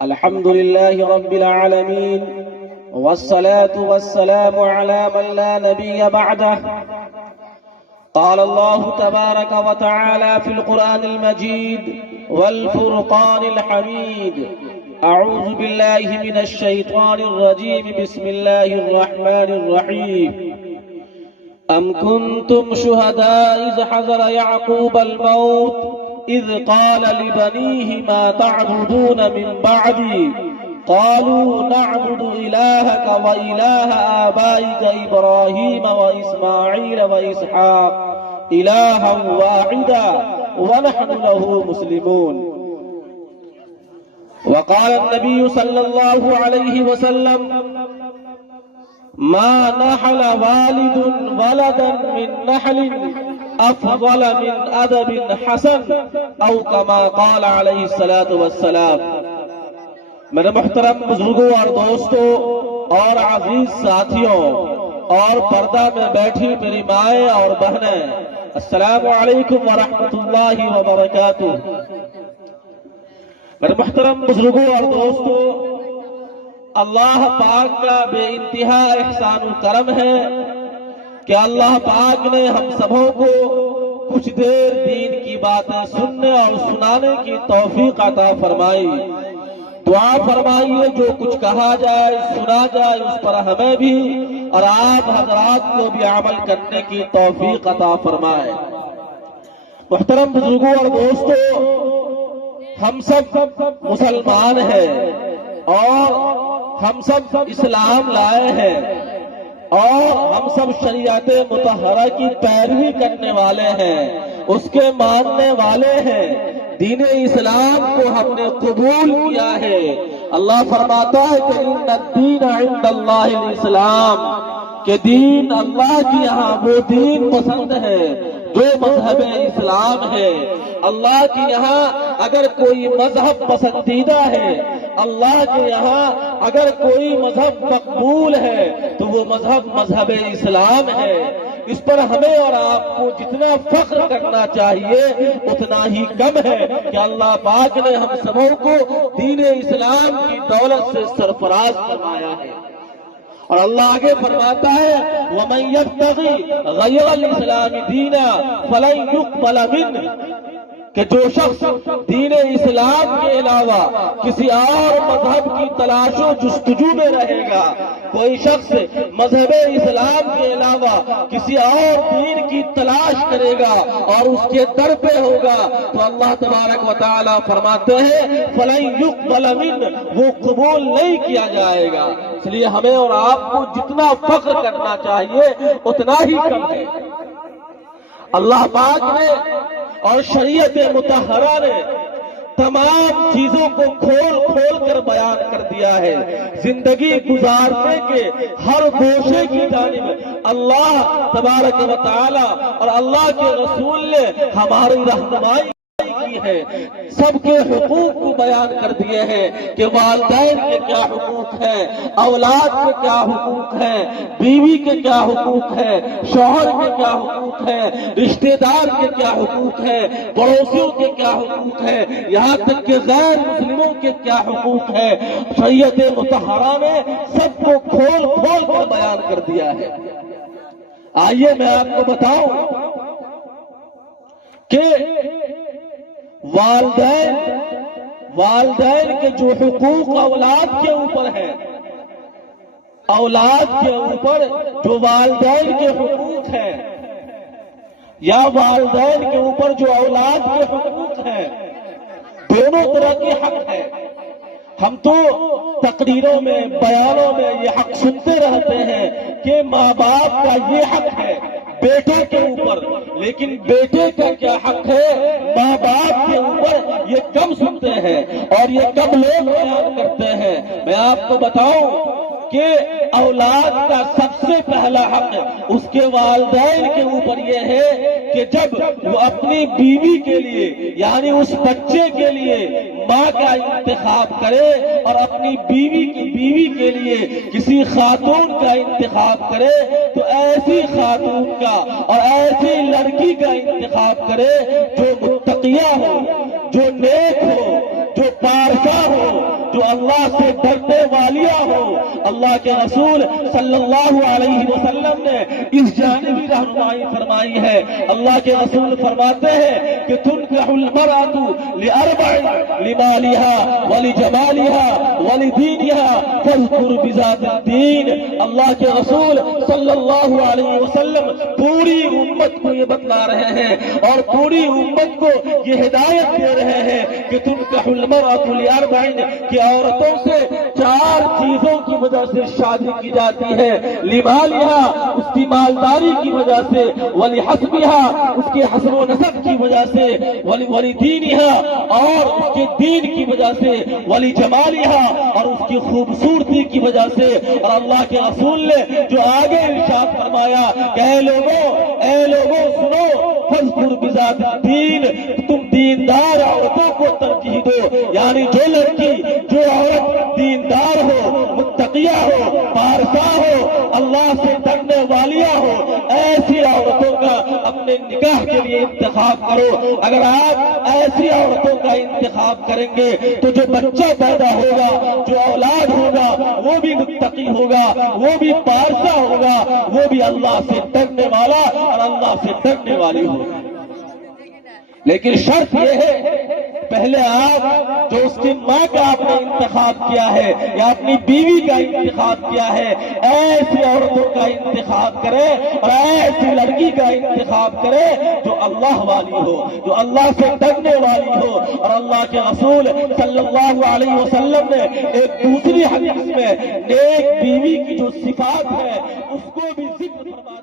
الحمد لله رب العالمين والصلاة والسلام على من لا نبي بعده. قال الله تبارك وتعالى في القرآن المجيد والفرقان الحميد: أعوذ بالله من الشيطان الرجيم، بسم الله الرحمن الرحيم. أم كنتم شهداء إذ حضر يعقوب الموت إذ قال لبنيه ما تعبدون من بعدي قالوا نعبد إلهك وإله آبائك إبراهيم وإسماعيل وإسحاق إلها واحدا ونحن له مسلمون. وقال النبي صلى الله عليه وسلم: ما نحل والد ولدا من نحل افضل من ادب حسن او كما قال علیہ الصلوۃ والسلام. میرے محترم بزرگوں اور دوستوں اور عزیز ساتھیوں اور پردہ میں بیٹھی میری مائیں اور بہنیں، السلام علیکم ورحمۃ اللہ وبرکاتہ. میرے محترم بزرگوں اور دوستوں، اللہ پاک کا بے انتہا احسان و کرم ہے کہ اللہ پاک نے ہم سبوں کو کچھ دیر دین کی باتیں سننے اور سنانے کی توفیق عطا فرمائی. دعا فرمائیے جو کچھ کہا جائے سنا جائے اس پر ہمیں بھی اور آپ حضرات کو بھی عمل کرنے کی توفیق عطا فرمائے. محترم بزرگوں اور دوستوں، ہم سب مسلمان ہیں اور ہم سب اسلام لائے ہیں اور ہم سب شریعت مطہرہ کی پیروی کرنے والے ہیں، اس کے ماننے والے ہیں. دین اسلام کو ہم نے قبول کیا ہے. اللہ فرماتا ہے کہ ان الدین عند اللہ الاسلام، کہ دین اللہ کے یہاں وہ دین پسند ہے جو مذہب اسلام ہے. اللہ کے یہاں اگر کوئی مذہب پسندیدہ ہے، اللہ کے یہاں اگر کوئی مذہب مقبول ہے تو وہ مذہب اسلام ہے. اس پر ہمیں اور آپ کو جتنا فخر کرنا چاہیے اتنا ہی کم ہے کہ اللہ پاک نے ہم سبوں کو دین اسلام کی دولت سے سرفراز فرمایا ہے. اور اللہ آگے فرماتا ہے: وَمَن يَبْتَغِ غَيْرَ الْإِسْلَامِ دِينًا فَلَن يُقْبَلَ مِنْهُ، کہ جو شخص دین اسلام کے علاوہ کسی اور مذہب کی تلاش و جستجو میں رہے گا، کوئی شخص مذہب اسلام کے علاوہ کسی اور دین کی تلاش کرے گا اور اس کے در پہ ہوگا تو اللہ تبارک و تعالی فرماتے ہیں فَلَن يُقْبَلَ مِنْهُ، وہ قبول نہیں کیا جائے گا. اس لیے ہمیں اور آپ کو جتنا فخر کرنا چاہیے اتنا ہی کم ہے. اللہ پاک نے اور شریعت مطہرہ نے تمام چیزوں کو کھول کھول کر بیان کر دیا ہے. زندگی گزارنے کے ہر گوشے کی جانب اللہ تبارک و تعالی اور اللہ کے رسول نے ہماری رہنمائی کی ہے. سب کے حقوق کو بیان کر دیے ہیں کہ والدین کے کیا حقوق ہیں، اولاد کے کیا حقوق ہیں، بیوی کے کیا حقوق ہیں، شوہر کے کیا حقوق ہیں، رشتہ دار کے کیا حقوق ہیں، پڑوسیوں کے کیا حقوق ہیں، یہاں تک کہ غیر مسلموں کے کیا حقوق ہیں. شریعت مطہرہ نے سب کو کھول کھول کر بیان کر دیا ہے. آئیے میں آپ کو بتاؤں کہ والدین کے جو حقوق اولاد کے اوپر ہیں، اولاد کے اوپر جو والدین کے حقوق ہیں یا والدین کے اوپر جو اولاد کے حقوق ہیں، دونوں طرح کے حق ہیں. ہم تو تقریروں میں بیانوں میں یہ حق سنتے رہتے ہیں کہ ماں باپ کا یہ حق ہے بیٹے کے اوپر، لیکن بیٹے کا کیا حق ہے ماں باپ کے اوپر یہ کم سنتے ہیں اور یہ کم لوگ بیان کرتے ہیں. میں آپ کو بتاؤں کہ اولاد کا سب سے پہلا حق اس کے والدین کے اوپر یہ ہے کہ جب وہ اپنی بیوی کے لیے یعنی اس بچے کے لیے ماں کا انتخاب کرے اور اپنی بیوی کے لیے کسی خاتون کا انتخاب کرے تو ایسی خاتون کا اور ایسی لڑکی کا انتخاب کرے جو متقیہ ہو، جو نیک ہو، جو پارسا ہو، جو جو اللہ سے ڈرنے والیاں ہو. اللہ کے رسول صلی اللہ علیہ وسلم نے اس جانب رہنمائی فرمائی ہے. اللہ کے رسول فرماتے ہیں کہ تنکح المرأة لأربع لمالها ولجمالها ولدينها فاذكر بذات الدين. اللہ کے رسول صلی اللہ علیہ وسلم پوری امت کو یہ بتلا رہے ہیں اور پوری امت کو یہ ہدایت دے رہے ہیں کہ تنکح المرأة لأربع کہ عورتوں سے 4 چیزوں کی وجہ سے شادی کی جاتی ہے. لمالها اس کی مالداری کی وجہ سے، ولحسبها اس کے حسب و نسب کی وجہ سے، ولدینها اور اس کے دین کی وجہ سے، ولجمالها اور اس کی خوبصورتی کی وجہ سے. اور اللہ کے رسول نے جو آگے ارشاد فرمایا کہ اے لوگوں سنو، فاذکر بذات الدین، تم دیندار عورتوں کو ترجیح دو. یعنی جو لڑکی، جو عورت دیندار ہو، متقیہ ہو، پارسا ہو، اللہ سے ڈرنے والیاں ہو، ایسی عورتوں کا اپنے نکاح کے لیے انتخاب کرو. اگر آپ ایسی عورتوں کا انتخاب کریں گے تو جو بچہ پیدا ہوگا، جو اولاد ہوگا، وہ بھی متقی ہوگا، وہ بھی پارسا ہوگا، وہ بھی اللہ سے ڈرنے والا اور اللہ سے ڈرنے والی ہوگی. لیکن شرط یہ ہے پہلے آپ جو اس کی ماں کا آپ نے انتخاب کیا ہے یا اپنی بیوی کا انتخاب کیا ہے، ایسی عورتوں کا انتخاب کرے اور ایسی لڑکی کا انتخاب کرے جو اللہ والی ہو، جو اللہ سے ڈرنے والی ہو. اور اللہ کے رسول صلی اللہ علیہ وسلم نے ایک دوسری حدیث میں نیک بیوی کی جو صفات ہے اس کو بھی ذکر فرمایا.